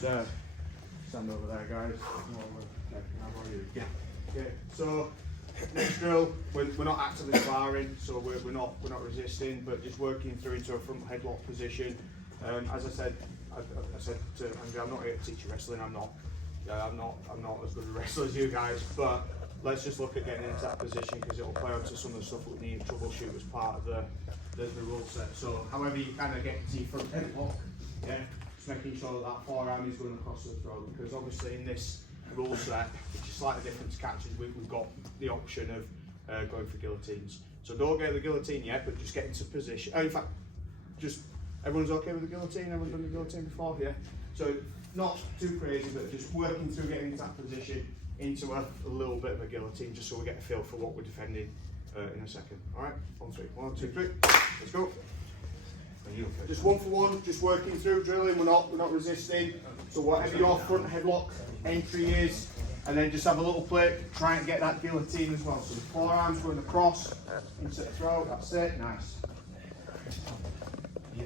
just stand over there, guys. Yeah. Okay. So next drill, we're not actively sparring, so we're not resisting, but just working through into a front headlock position. As I said to Andrew, I'm not here to teach you wrestling. I'm not as good a wrestler as you guys, but let's just look at getting into that position because it will play onto some of the stuff that we need to troubleshoot as part of the rule set. So however you kind of get to your front headlock, yeah, just making sure that forearm is going across the throat, because obviously in this rule set, which is slightly different to catches, we've got the option of going for guillotines. So don't get the guillotine yet, but just get into position. Oh, in fact, just everyone's okay with the guillotine? Everyone's done the guillotine before? Yeah. So not too crazy, but just working through getting into that position, into a little bit of a guillotine, just so we get a feel for what we're defending in a second. All right, 1, 3, 1, 2, 3. Let's go. Just 1 for 1, just working through drilling. We're not resisting. So whatever your front headlock entry is, and then just have a little play, try and get that guillotine as well. So the forearms going across into the throat. That's it. Nice. Yeah.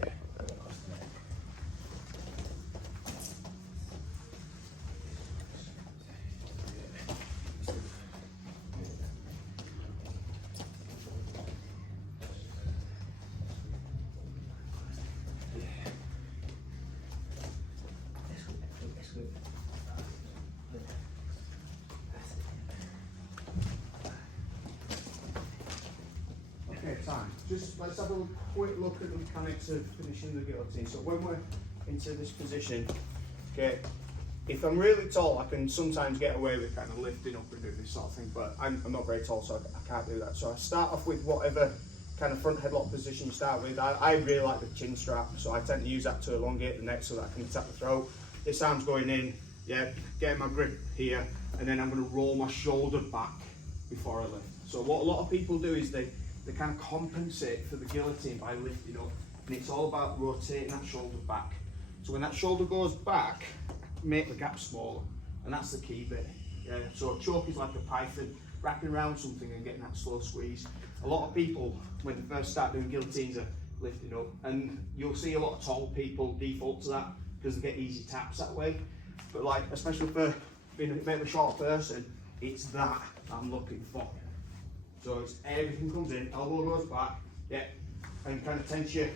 Okay, time. Just let's have a quick look at the mechanics of finishing the guillotine. So when we're into this position, okay, if I'm really tall, I can sometimes get away with kind of lifting up and doing this sort of thing, but I'm not very tall, so I can't do that. So I start off with whatever kind of front headlock position you start with. I really like the chin strap, so I tend to use that to elongate the neck so that I can attack the throat. This arm's going in, yeah, getting my grip here, and then I'm going to roll my shoulder back before I lift. So what a lot of people do is they kind of compensate for the guillotine by lifting up, and it's all about rotating that shoulder back. So when that shoulder goes back, make the gap smaller, and that's the key bit. Yeah. So a choke is like a python, wrapping around something and getting that slow squeeze. A lot of people, when they first start doing guillotines, are lifting up, and you'll see a lot of tall people default to that because they get easy taps that way. But like, especially for being a bit of a short person, it's that I'm looking for. So it's everything comes in, elbow goes back, yeah, and kind of tense your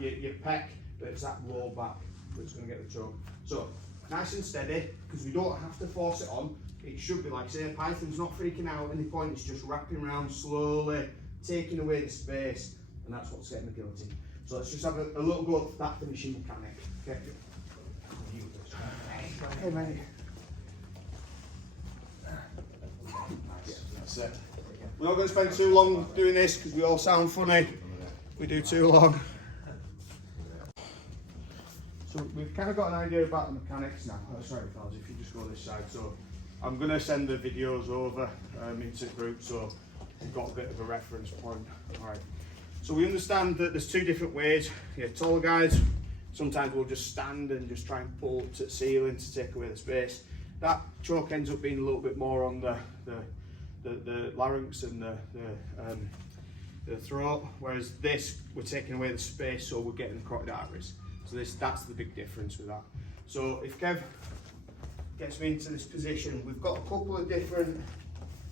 pec, but it's that roll back that's going to get the choke. So nice and steady, because we don't have to force it on. It should be like, say, a python's not freaking out at any point, it's just wrapping around slowly, taking away the space, and that's what's getting the guillotine. So let's just have a little go at that finishing mechanic. Okay. Hey, mate. Nice. That's it. We're not going to spend too long doing this because we all sound funny. We do too long. So we've kind of got an idea about the mechanics now. Oh, sorry, fellas, if you just go this side. So I'm going to send the videos over into the group so we've got a bit of a reference point. All right. So we understand that there's 2 different ways. Yeah, taller guys, sometimes we'll just stand and just try and pull to the ceiling to take away the space. That choke ends up being a little bit more on the larynx and the throat, whereas this, we're taking away the space, so we're getting the carotid arteries. So that's the big difference with that. So if Kev gets me into this position, we've got a couple of different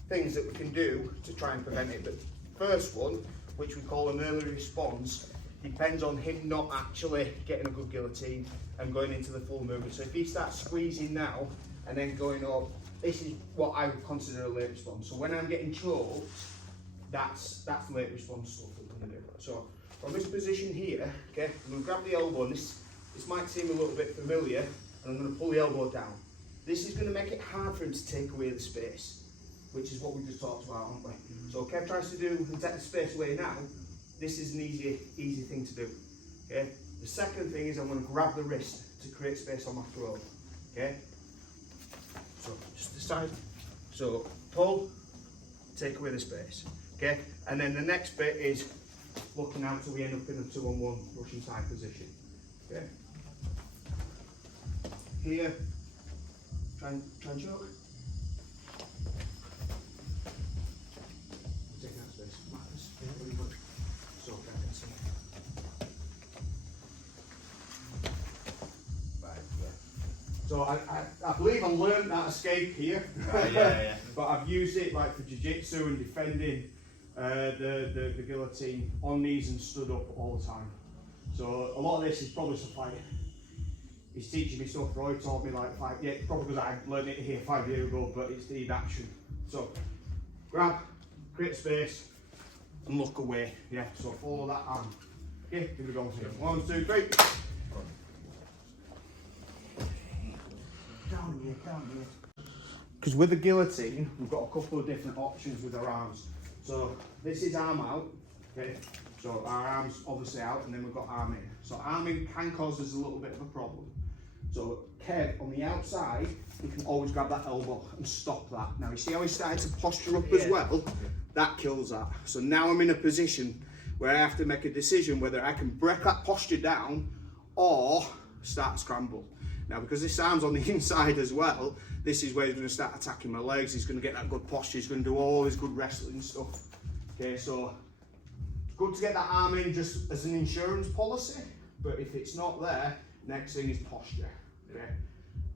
things that we can do to try and prevent it. The first one, which we call an early response, depends on him not actually getting a good guillotine and going into the full movement. So if he starts squeezing now and then going up, this is what I would consider a late response. So when I'm getting choked, that's late response stuff that we're going to do. So from this position here, okay, I'm going to grab the elbow, and this might seem a little bit familiar, and I'm going to pull the elbow down. This is going to make it hard for him to take away the space, which is what we just talked about, aren't we? So Kev tries to do and take the space away now. This is an easy thing to do. Okay. The second thing is I'm going to grab the wrist to create space on my throat. Okay. So just decide. So pull, take away the space. Okay. And then the next bit is looking out till we end up in a 2-on-1 Russian side position. Okay. Here, try and choke. Taking out space. Matters. Really good. So that's it. Right, yeah. So I believe I learned that escape here, but I've used it like for jiu-jitsu and defending the guillotine on knees and stood up all the time. So a lot of this is probably stuff like he's teaching me stuff Roy taught me like probably because I learned it here 5 years ago, but it's the action. So grab, create space, and look away. Yeah, so follow that arm. Okay, here we go. 1, 2, 3. Down here, down here. Because with the guillotine, we've got a couple of different options with our arms. So this is arm out, okay? So our arm's obviously out, and then we've got arm in. So arm in can cause us a little bit of a problem. So Kev, on the outside, you can always grab that elbow and stop that. Now you see how he started to posture up as well? That kills that. So now I'm in a position where I have to make a decision whether I can break that posture down or start to scramble. Now, because this arm's on the inside as well, this is where he's going to start attacking my legs. He's going to get that good posture. He's going to do all his good wrestling stuff. Okay, so good to get that arm in just as an insurance policy, but if it's not there, next thing is posture. Okay,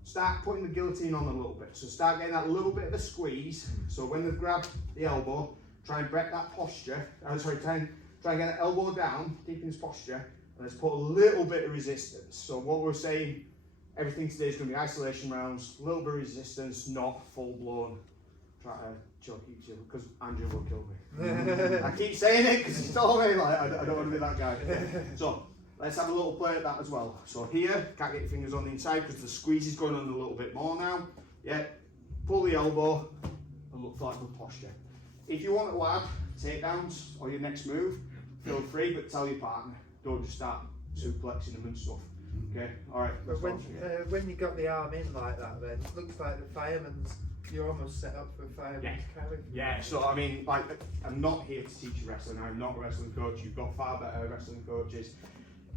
start putting the guillotine on a little bit. So start getting that little bit of a squeeze. So when they've grabbed the elbow, try and break that posture. Try and get that elbow down, keeping his posture, and let's put a little bit of resistance. So what we're saying, everything today is going to be isolation rounds, a little bit of resistance, not full blown. Try to choke each other because Andrew will kill me. I keep saying it because he's told me like I don't want to be that guy. So let's have a little play at that as well. So here, can't get your fingers on the inside because the squeeze is going on a little bit more now. Yeah, pull the elbow and look for that good posture. If you want to add takedowns or your next move, feel free, but tell your partner. Don't just start suplexing them and stuff. Okay, alright. But when you got the arm in like that, then it looks like the fireman's, you're almost set up for a fireman's carry. Yeah, so I mean, like, I'm not here to teach you wrestling. I'm not a wrestling coach. You've got far better wrestling coaches.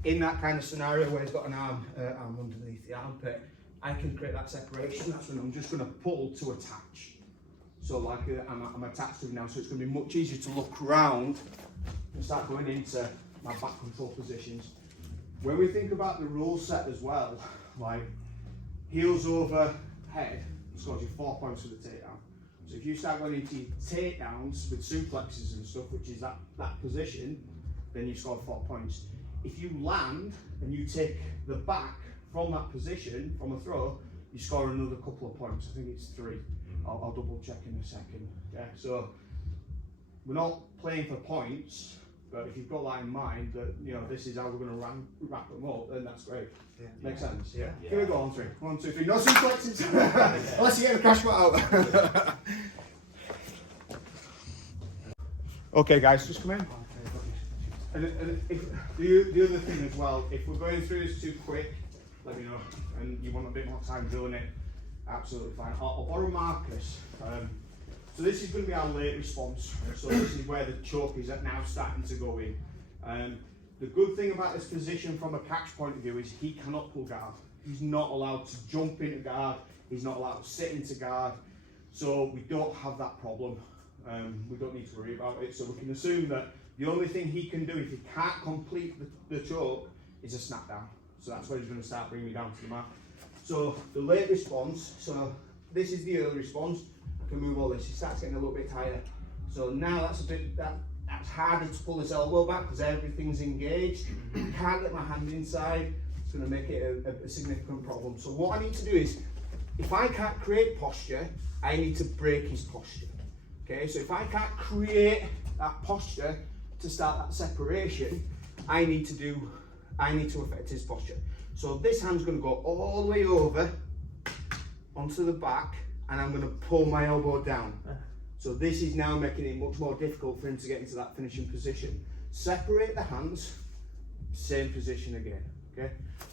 In that kind of scenario where he's got an arm underneath the armpit, I can create that separation. That's when I'm just going to pull to attach. So like I'm attached to him now, so it's going to be much easier to look around and start going into my back control positions. When we think about the rule set as well, like heels over head scores you 4 points for the takedown. So if you start going into takedowns with suplexes and stuff, which is that position, then you score 4 points. If you land and you take the back from that position, from a throw, you score another couple of points. I think it's 3. I'll double check in a second. Yeah, so we're not playing for points, but if you've got that in mind, that you know this is how we're going to wrap them up, then that's great. Yeah. Makes sense. Yeah. Here we go on 3. 1, 2, 3. No suplexes, unless you get a crash foot out. Okay, guys, just come in. And if, the other thing as well, if we're going through this too quick, let me know, and you want a bit more time drilling it, absolutely fine. I'll borrow Marcus. So this is going to be our late response. So this is where the choke is now starting to go in. The good thing about this position from a catch point of view is he cannot pull guard. He's not allowed to jump into guard. He's not allowed to sit into guard. So we don't have that problem. We don't need to worry about it. So we can assume that the only thing he can do if he can't complete the choke is a snap down. So that's where he's going to start bringing me down to the mat. So the late response, so this is the early response. I can move all this, he starts getting a little bit tighter. So now that's that's harder to pull this elbow back because everything's engaged. Can't get my hand inside, it's going to make it a significant problem. So what I need to do is, if I can't create posture, I need to break his posture. Okay, so if I can't create that posture to start that separation, I need to affect his posture. So this hand's going to go all the way over onto the back, and I'm going to pull my elbow down. So this is now making it much more difficult for him to get into that finishing position. Separate the hands, same position again. Okay.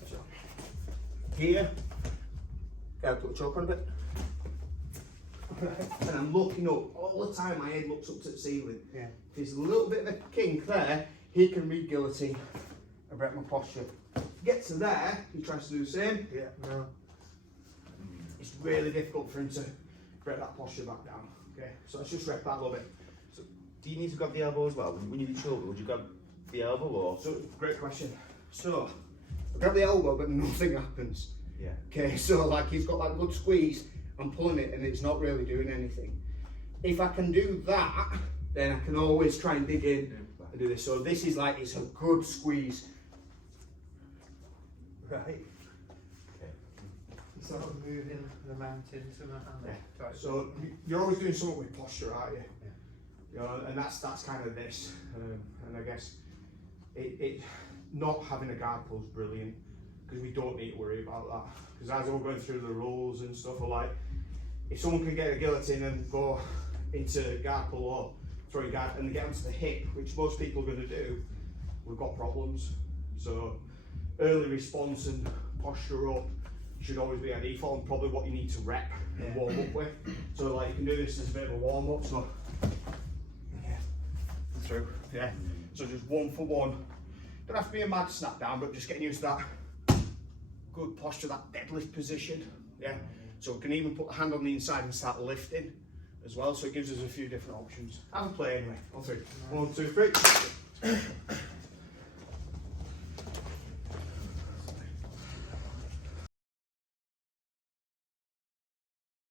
So here, put the choke on a bit. And I'm looking up all the time. My head looks up to the ceiling. Yeah. If there's a little bit of a kink there, he can read guillotine and break my posture. Get to there, he tries to do the same. Yeah, no. It's really difficult for him to break that posture back down. Okay, so let's just rep that a little bit. So, do you need to grab the elbow as well? When you do shoulder, would you grab the elbow or? So, great question. So, I grab the elbow, but nothing happens. Yeah. Okay, so like he's got that good squeeze, I'm pulling it and it's not really doing anything. If I can do that, then I can always try and dig in and do this. So this is like, it's a good squeeze. Right. Sort of moving the mountain to my hand. Yeah. So you're always doing something with posture, aren't you? Yeah. You know, and that's kind of this. And I guess it not having a guard pull is brilliant because we don't need to worry about that. Because as we're going through the rules and stuff, or like if someone can get a guillotine and go into guard pull or throwing guard and they get onto the hip, which most people are going to do, we've got problems. So early response and posture up should always be a default and probably what you need to rep and warm up with. So like you can do this as a bit of a warm up. So yeah, through. Yeah. So just 1 for 1. Don't have to be a mad snap down, but just getting used to that good posture, that deadlift position. Yeah. So we can even put the hand on the inside and start lifting as well. So it gives us a few different options. Have a play anyway. On 3. 1, 2, 3.